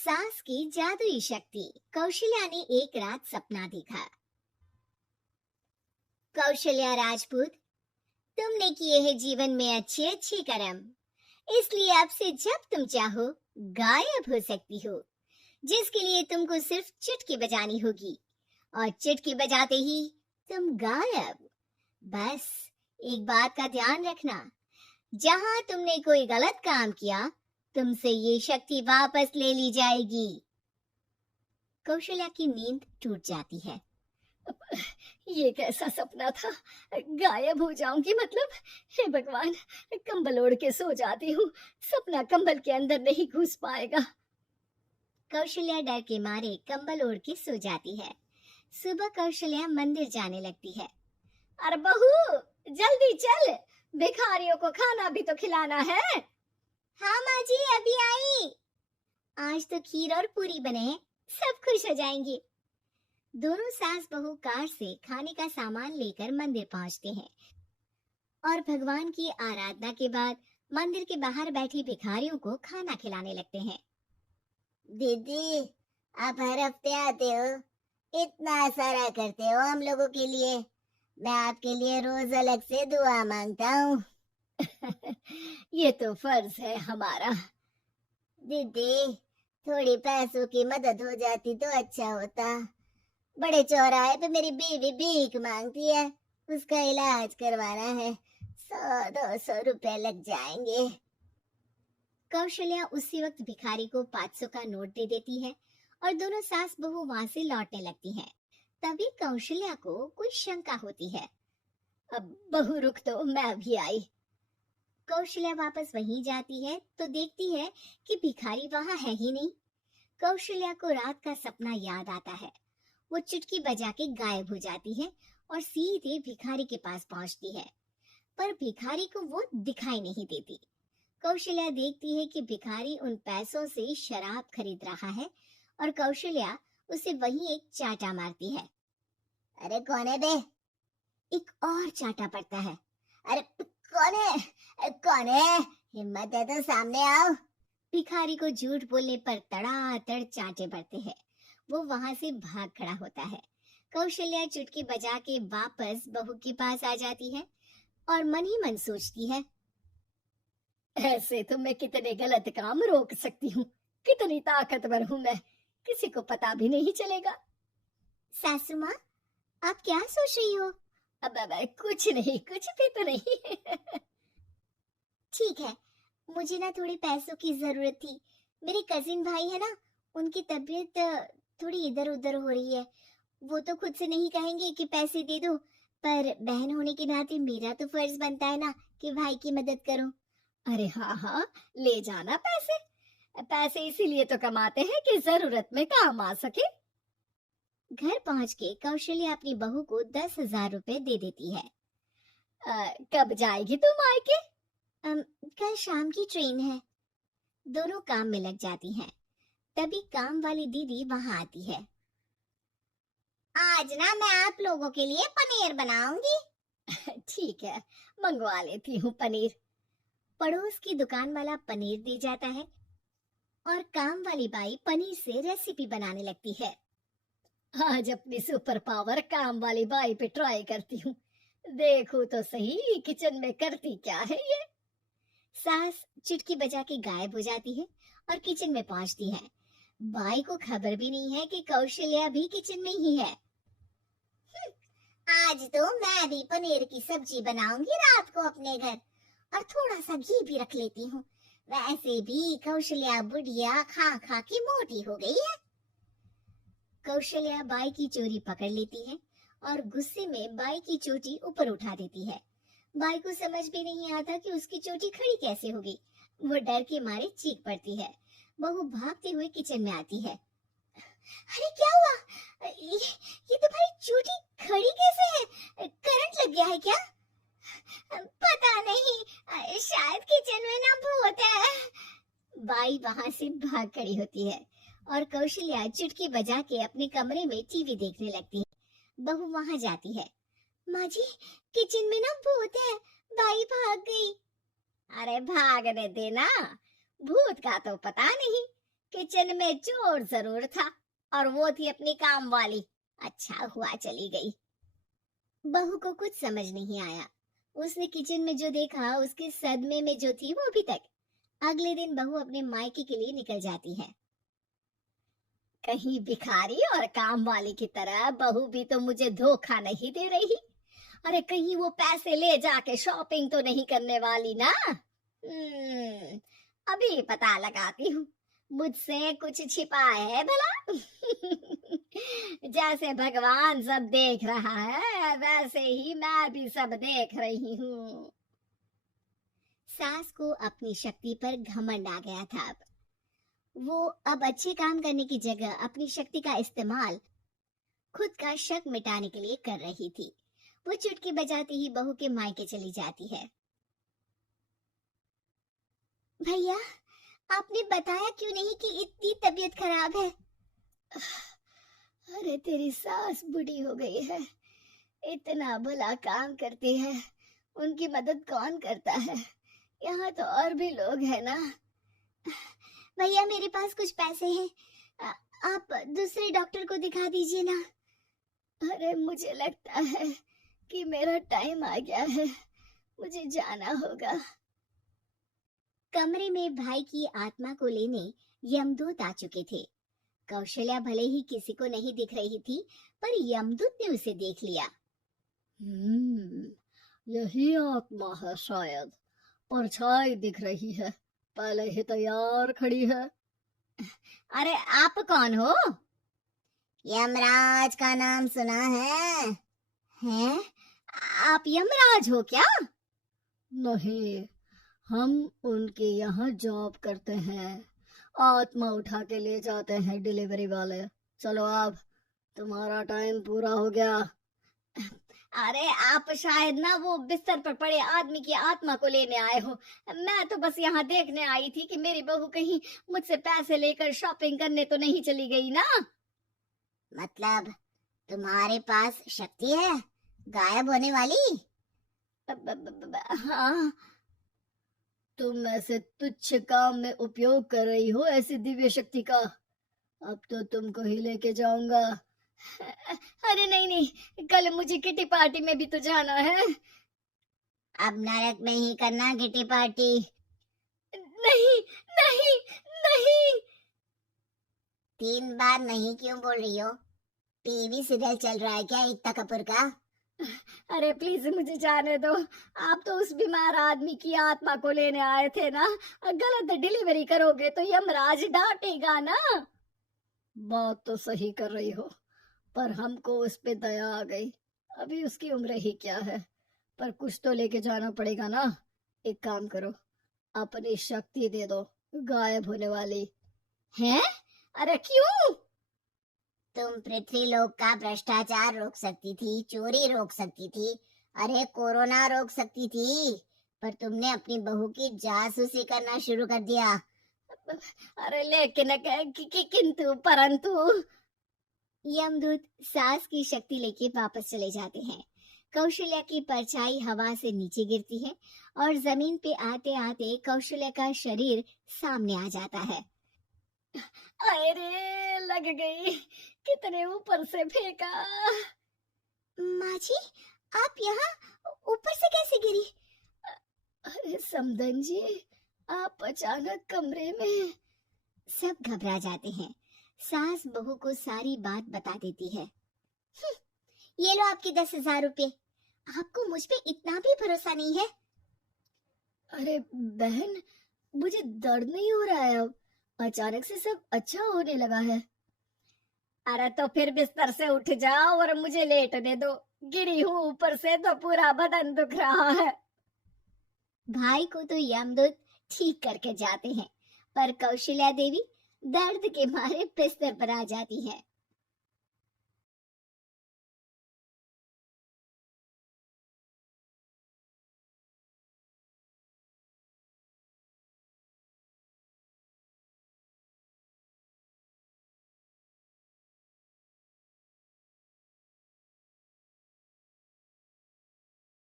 सास की जादुई शक्ति। कौशल्या ने एक रात सपना देखा। कौशल्या राजपूत, तुमने किए हैं जीवन में अच्छे अच्छे कर्म, इसलिए अब से जब तुम चाहो गायब हो सकती हो, जिसके लिए तुमको सिर्फ चुटकी बजानी होगी और चुटकी बजाते ही तुम गायब। बस एक बात का ध्यान रखना, जहां तुमने कोई गलत काम किया, तुमसे ये शक्ति वापस ले ली जाएगी। कौशल्या की नींद टूट जाती है। ये कैसा सपना था? गायब हो जाऊंगी मतलब? हे भगवान, कंबल ओढ़ के सो जाती हूँ, सपना कंबल के अंदर नहीं घुस पाएगा। कौशल्या डर के मारे कंबल ओढ़ के सो जाती है। सुबह कौशल्या मंदिर जाने लगती है। अरे बहू, जल्दी चल, भिखारियों को खाना भी तो खिलाना है। हाँ माँ जी, अभी आई। आज तो खीर और पूरी बने हैं, सब खुश हो जाएंगे। दोनों सास बहू कार से खाने का सामान लेकर मंदिर पहुंचते हैं और भगवान की आराधना के बाद मंदिर के बाहर बैठी भिखारियों को खाना खिलाने लगते हैं। दीदी, आप हर हफ्ते आते हो, इतना सारा करते हो हम लोगों के लिए, मैं आपके लिए रोज अलग से दुआ मांगता हूँ। ये तो फर्ज है हमारा। दीदी, थोड़ी पैसों की मदद हो जाती तो अच्छा होता। बड़े चौराहे पे मेरी बीवी भीख मांगती है, उसका इलाज करवाना है, 100-200 रुपए लग जाएंगे। कौशल्या उसी वक्त भिखारी को 500 का नोट दे देती है और दोनों सास बहू वहां से लौटने लगती हैं। तभी कौशल्या को कोई शंका होती है। अब बहू रुक, तो मैं भी आई। कौशल्या वापस वहीं जाती है तो देखती है कि भिखारी वहां है ही नहीं। कौशल्या को रात का सपना याद आता है। वो चुटकी बजा के गायब हो जाती है और सीधे भिखारी के पास पहुंचती है, पर भिखारी को वो दिखाई नहीं देती। कौशल्या देखती है कि भिखारी उन पैसों से शराब खरीद रहा है और कौशल्या उसे वहीं एक चाटा मारती है। अरे कौन है बे? एक और चाटा पड़ता है। अरे कौन है? कौन है? हिम्मत है तो सामने आओ। भिखारी को झूठ बोलने पर तड़ातड़ चाटे पड़ते हैं। वो वहां से भाग खड़ा होता है। कौशल्या चुटकी बजा के वापस बहू के पास आ जाती है और मन ही मन सोचती है, ऐसे तो मैं कितने गलत काम रोक सकती हूँ, कितनी ताकतवर हूँ मैं, किसी को पता भी नहीं चलेगा। सासू माँ, आप क्या सोच रही हो? अब कुछ नहीं, कुछ भी तो नहीं। ठीक है, मुझे ना थोड़े पैसों की जरूरत थी। मेरे कजिन भाई है ना, उनकी तबीयत थोड़ी इधर उधर हो रही है। वो तो खुद से नहीं कहेंगे कि पैसे दे दो, पर बहन होने के नाते मेरा तो फर्ज बनता है ना कि भाई की मदद करूं। अरे हाँ हाँ, ले जाना पैसे। पैसे इसीलिए तो कमाते हैं कि जरूरत में काम आ सके। घर पहुंच के कौशल्या अपनी बहू को 10,000 रुपए दे देती है। कब जाएगी तुम मायके? कल शाम की ट्रेन है। दोनों काम में लग जाती हैं। तभी काम वाली दीदी वहां आती है। आज ना मैं आप लोगों के लिए पनीर बनाऊंगी। ठीक है, मंगवा लेती हूँ पनीर। पड़ोस की दुकान वाला पनीर दे जाता है और काम वाली बाई पनीर से रेसिपी बनाने लगती है। आज अपनी सुपर पावर काम वाली बाई पे ट्राई करती हूँ, देखो तो सही किचन में करती क्या है ये। सास चुटकी बजा के गायब हो जाती है और किचन में पहुंचती है। बाई को खबर भी नहीं है कि कौशल्या भी किचन में ही है। आज तो मैं भी पनीर की सब्जी बनाऊंगी रात को अपने घर, और थोड़ा सा घी भी रख लेती हूँ। वैसे भी कौशल्या बुढ़िया खा खा के मोटी हो गई है। कौशल्या बाई की चोरी पकड़ लेती है और गुस्से में बाई की चोटी ऊपर उठा देती है। बाई को समझ भी नहीं आता कि उसकी चोटी खड़ी कैसे होगी। वो डर के मारे चीख पड़ती है। बहू भागते हुए किचन में आती है। अरे क्या हुआ? ये तो भाई चोटी खड़ी कैसे है? करंट लग गया है क्या? पता नहीं, शायद किचन में ना भूत है। बाई वहां से भाग खड़ी होती है और कौशल्या चुटकी बजा के अपने कमरे में टीवी देखने लगती है। बहू वहां जाती है। माँ जी, किचन में ना भूत है, बाई भाग गई। अरे भागने देना, भूत का तो पता नहीं, किचन में चोर जरूर था और वो थी अपनी काम वाली। अच्छा हुआ चली गई। बहू को कुछ समझ नहीं आया। उसने किचन में जो देखा उसके सदमे में जो थी वो अभी तक। अगले दिन बहू अपने मायके के लिए निकल जाती है। कहीं भिखारी और काम वाली की तरह बहू भी तो मुझे धोखा नहीं दे रही। अरे कहीं वो पैसे ले जाके शॉपिंग तो नहीं करने वाली ना। अभी पता लगाती हूँ मुझसे कुछ छिपा है भला। जैसे भगवान सब देख रहा है वैसे ही मैं भी सब देख रही हूँ। सास को अपनी शक्ति पर घमंड आ गया था। वो अब अच्छे काम करने की जगह अपनी शक्ति का इस्तेमाल खुद का शक मिटाने के लिए कर रही थी। वो चुटकी बजाती ही बहू के मायके चली जाती है। भैया, आपने बताया क्यों नहीं कि इतनी तबीयत खराब है? अरे तेरी सास बूढ़ी हो गई है, इतना भला काम करती है, उनकी मदद कौन करता है? यहाँ तो और भी लोग हैं ना। भैया मेरे पास कुछ पैसे हैं, आप दूसरे डॉक्टर को दिखा दीजिए ना। अरे मुझे लगता है कि मेरा टाइम आ गया है, मुझे जाना होगा। कमरे में भाई की आत्मा को लेने यमदूत आ चुके थे। कौशल्या भले ही किसी को नहीं दिख रही थी, पर यमदूत ने उसे देख लिया। यही आत्मा है शायद, परछाई दिख रही है, पहले ही तैयार खड़ी है। अरे आप कौन हो? यमराज का नाम सुना है? हैं? आप यमराज हो क्या? नहीं, हम उनके यहाँ जॉब करते हैं, आत्मा उठा के ले जाते हैं डिलीवरी वाले। चलो अब तुम्हारा टाइम पूरा हो गया। अरे आप शायद ना वो बिस्तर पर पड़े आदमी की आत्मा को लेने आए हो। मैं तो बस यहाँ देखने आई थी कि मेरी बहू कहीं मुझसे पैसे लेकर शॉपिंग करने तो नहीं चली गई ना। मतलब तुम्हारे पास शक्ति है गायब होने वाली? हाँ, तुम ऐसे तुच्छ काम में उपयोग कर रही हो ऐसी दिव्य शक्ति का। अब तो तुमको ही लेके जाऊंगा। अरे नहीं, कल मुझे किटी पार्टी में भी तो जाना है। अब नरक में ही करना किटी पार्टी। नहीं नहीं नहीं। 3 बार नहीं क्यों बोल रही हो? टीवी सीरियल चल रहा है क्या एकता कपूर का? अरे प्लीज मुझे जाने दो। आप तो उस बीमार आदमी की आत्मा को लेने आए थे ना। गलत डिलीवरी करोगे तो यमराज डांटेगा ना। बात तो सही कर रही हो, पर हमको उस पे दया आ गई। अभी उसकी उम्र ही क्या है, पर कुछ तो लेके जाना पड़ेगा ना। एक काम करो, अपनी शक्ति दे दो, गायब होने वाली। हैं? अरे क्यों? तुम पृथ्वी लोक का भ्रष्टाचार रोक सकती थी, चोरी रोक सकती थी, अरे कोरोना रोक सकती थी, पर तुमने अपनी बहू की जासूसी करना शुरू कर दिया। अरे लेकिन किंतु परंतु। यमदूत सास की शक्ति लेके वापस चले जाते हैं। कौशल्या की परछाई हवा से नीचे गिरती है और जमीन पे आते आते कौशल्या का शरीर सामने आ जाता है। अरे लग गई, कितने ऊपर से फेंका। माँ जी, आप यहाँ ऊपर से कैसे गिरी? अरे समधन जी, आप अचानक कमरे में। सब घबरा जाते हैं। सास बहू को सारी बात बता देती है। ये लो आपके 10,000 रुपए। आपको मुझ पे इतना भी भरोसा नहीं है? अरे बहन, मुझे दर्द नहीं हो रहा है, अब अचानक से सब अच्छा होने लगा है। अरे तो फिर बिस्तर से उठ जाओ और मुझे लेटने दो। गिरी हूँ ऊपर से तो पूरा बदन दुख रहा है। भाई को तो यमदूत ठीक करके जाते हैं, पर कौशल्या देवी दर्द के मारे बिस्तर पर आ जाती है।